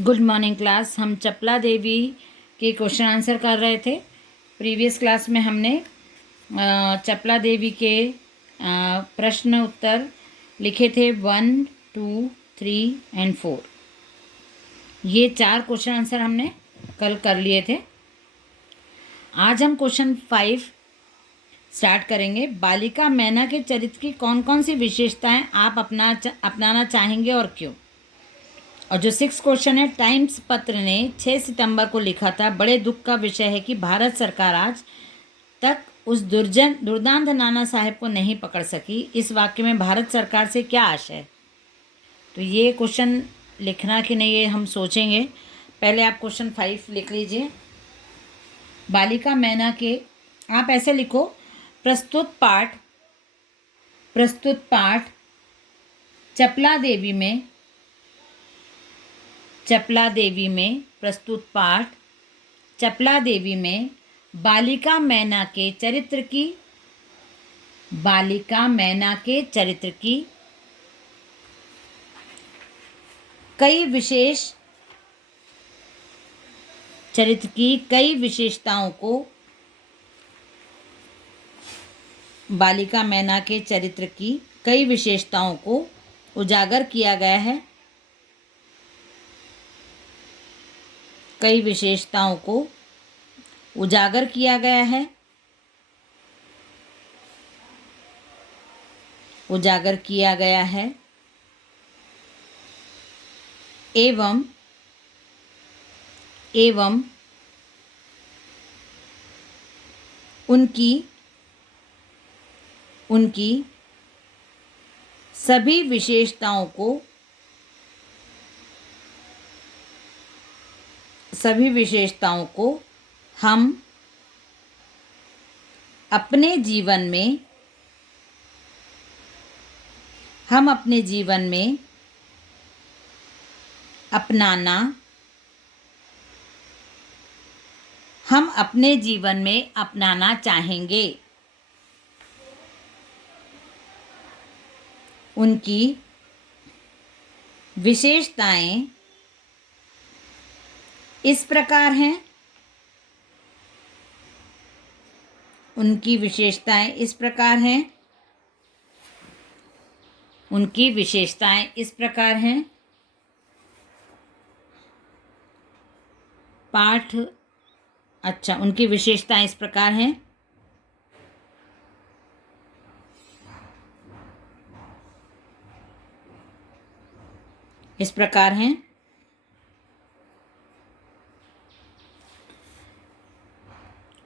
Good morning class. हम चपला देवी के question answer कर रहे थे। प्रीवियस क्लास में हमने चपला देवी के प्रश्न उत्तर लिखे थे 1, 2, 3 एंड 4। ये 4 क्वेश्चन आंसर हमने कल कर लिए थे। आज हम क्वेश्चन 5 स्टार्ट करेंगे। बालिका मैना के चरित्र की कौन कौन सी विशेषताएं आप अपनाना चाहेंगे और क्यों। और जो 6 क्वेश्चन है, टाइम्स पत्र ने 6 सितंबर को लिखा था, बड़े दुख का विषय है कि भारत सरकार आज तक उस दुर्दांत नाना साहेब को नहीं पकड़ सकी। इस वाक्य में भारत सरकार से क्या आशय है। तो ये क्वेश्चन लिखना कि नहीं ये हम सोचेंगे। पहले आप क्वेश्चन 5 लिख लीजिए। बालिका मैना के आप ऐसे लिखो, प्रस्तुत पाठ चपला देवी में प्रस्तुत पाठ चपला देवी में बालिका मैना के चरित्र की कई विशेषताओं को बालिका मैना के चरित्र की कई विशेषताओं को उजागर किया गया है। कई विशेषताओं को उजागर किया गया है एवं उनकी सभी विशेषताओं को हम अपने जीवन में अपनाना चाहेंगे। उनकी विशेषताएं इस प्रकार हैं। उनकी विशेषताएं इस प्रकार हैं।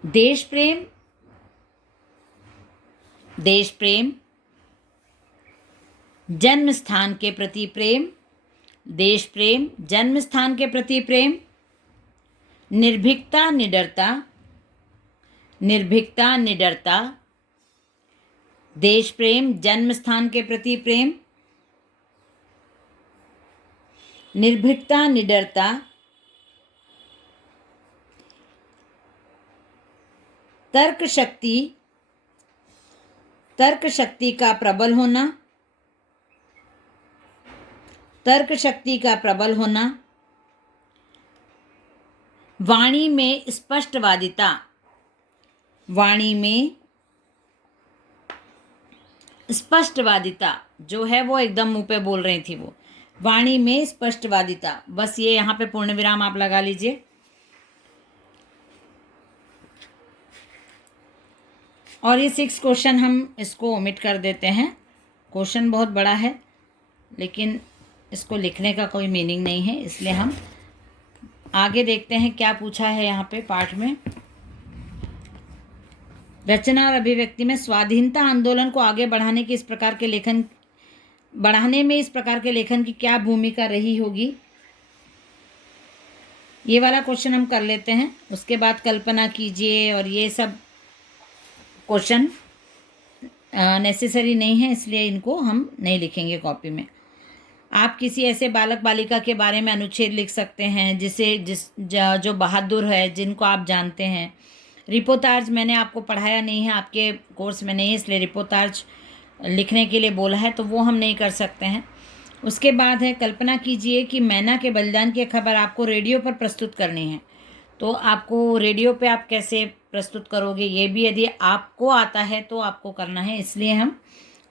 देश प्रेम, जन्म स्थान के प्रति प्रेम, निर्भीकता निडरता, देश प्रेम, जन्म स्थान के प्रति प्रेम, निर्भीकता निडरता, तर्क शक्ति का प्रबल होना, वाणी में स्पष्टवादिता जो है वो एकदम मुंह पे बोल रही थी, वो वाणी में स्पष्टवादिता। बस ये यहाँ पे पूर्ण विराम आप लगा लीजिए। और ये 6 क्वेश्चन हम इसको ओमिट कर देते हैं। क्वेश्चन बहुत बड़ा है लेकिन इसको लिखने का कोई मीनिंग नहीं है, इसलिए हम आगे देखते हैं क्या पूछा है यहाँ पे पाठ में। रचना और अभिव्यक्ति में स्वाधीनता आंदोलन को आगे बढ़ाने में इस प्रकार के लेखन की क्या भूमिका रही होगी। ये वाला क्वेश्चन हम कर लेते हैं, उसके बाद कल्पना कीजिए। और ये सब क्वेश्चन नेसेसरी नहीं है, इसलिए इनको हम नहीं लिखेंगे कॉपी में। आप किसी ऐसे बालक बालिका के बारे में अनुच्छेद लिख सकते हैं जो बहादुर है, जिनको आप जानते हैं। रिपोर्टाज मैंने आपको पढ़ाया नहीं है, आपके कोर्स में नहीं है, इसलिए रिपोर्टाज लिखने के लिए बोला है, तो वो हम नहीं कर सकते हैं। उसके बाद है कल्पना कीजिए कि मैना के बलिदान की खबर आपको रेडियो पर प्रस्तुत करनी है। तो आपको रेडियो पे आप कैसे प्रस्तुत करोगे, ये भी यदि आपको आता है तो आपको करना है। इसलिए हम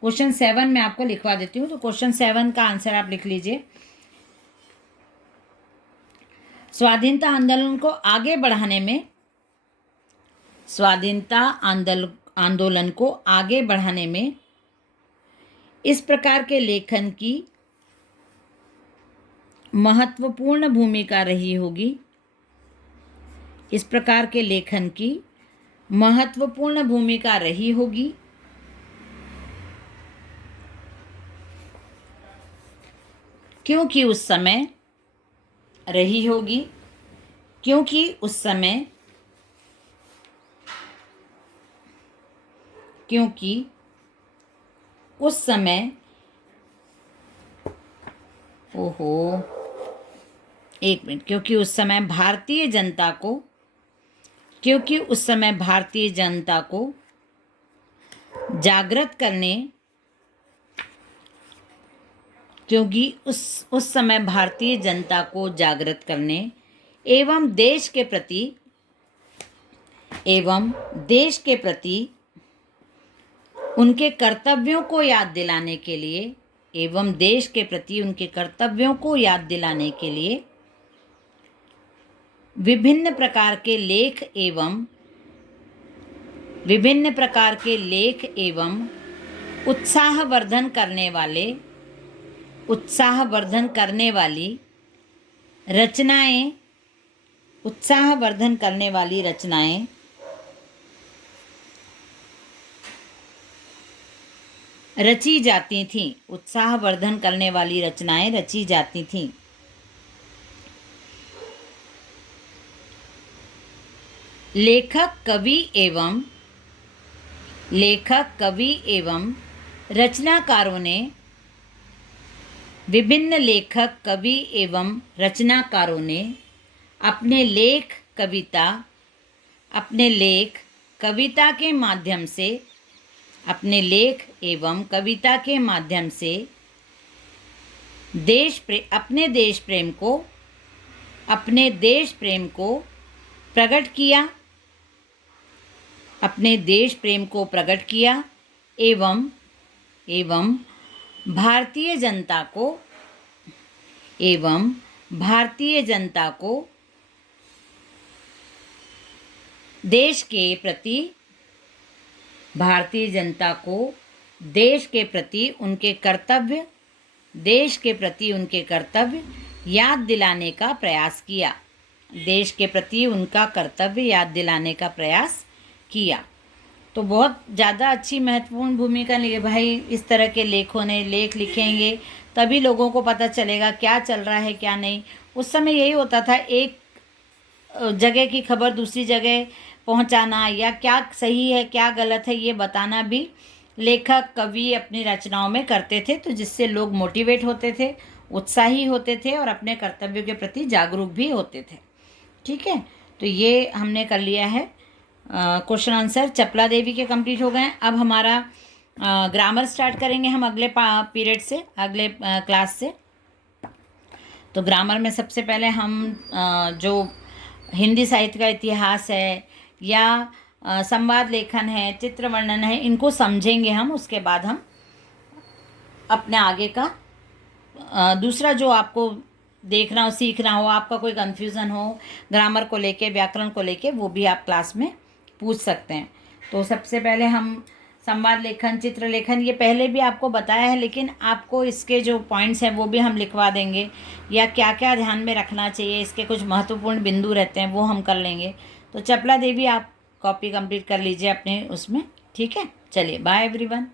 क्वेश्चन 7 में आपको लिखवा देती हूँ। तो क्वेश्चन 7 का आंसर आप लिख लीजिए। स्वाधीनता आंदोलन को आगे बढ़ाने में, स्वाधीनता आंदोलन को आगे बढ़ाने में इस प्रकार के लेखन की महत्वपूर्ण भूमिका रही होगी। इस प्रकार के लेखन की महत्वपूर्ण भूमिका रही होगी क्योंकि उस समय रही होगी, क्योंकि उस समय, क्योंकि उस समय, ओहो एक मिनट, क्योंकि उस समय भारतीय जनता को, क्योंकि उस समय भारतीय जनता को जागृत करने, क्योंकि उस समय भारतीय जनता को जागृत करने एवं देश के प्रति उनके कर्तव्यों को याद दिलाने के लिए, एवं देश के प्रति उनके कर्तव्यों को याद दिलाने के लिए विभिन्न प्रकार के लेख एवं उत्साहवर्धन करने वाली रचनाएं रची जाती थीं। उत्साहवर्धन करने वाली रचनाएं रची जाती थीं। लेखक कवि एवं रचनाकारों ने, विभिन्न लेखक कवि एवं रचनाकारों ने अपने लेख कविता के माध्यम से, अपने लेख एवं कविता के माध्यम से अपने देश प्रेम को प्रकट किया, अपने देश प्रेम को प्रकट किया एवं भारतीय जनता को देश के प्रति उनके कर्तव्य याद दिलाने का प्रयास किया। देश के प्रति उनका कर्तव्य याद दिलाने का प्रयास किया। तो बहुत ज़्यादा अच्छी महत्वपूर्ण भूमिका ली भाई। इस तरह के लेखों ने लेख लिखेंगे तभी लोगों को पता चलेगा क्या चल रहा है क्या नहीं। उस समय यही होता था, एक जगह की खबर दूसरी जगह पहुंचाना या क्या सही है क्या गलत है ये बताना भी लेखक कवि अपनी रचनाओं में करते थे। तो जिससे लोग मोटिवेट होते थे, उत्साही होते थे और अपने कर्तव्यों के प्रति जागरूक भी होते थे। ठीक है, तो ये हमने कर लिया है। क्वेश्चन आंसर चपला देवी के कंप्लीट हो गए। अब हमारा ग्रामर स्टार्ट करेंगे हम अगले पीरियड से, अगले क्लास से। तो ग्रामर में सबसे पहले हम जो हिंदी साहित्य का इतिहास है या संवाद लेखन है, चित्र वर्णन है, इनको समझेंगे हम। उसके बाद हम अपने आगे का दूसरा जो आपको देखना हो, सीखना हो, आपका कोई कन्फ्यूज़न हो ग्रामर को लेके, व्याकरण को लेके, वो भी आप क्लास में पूछ सकते हैं। तो सबसे पहले हम संवाद लेखन, चित्र लेखन, ये पहले भी आपको बताया है, लेकिन आपको इसके जो पॉइंट्स हैं वो भी हम लिखवा देंगे, या क्या क्या ध्यान में रखना चाहिए, इसके कुछ महत्वपूर्ण बिंदु रहते हैं वो हम कर लेंगे। तो चपला देवी आप कॉपी कंप्लीट कर लीजिए अपने उसमें। ठीक है, चलिए बाय एवरीवन।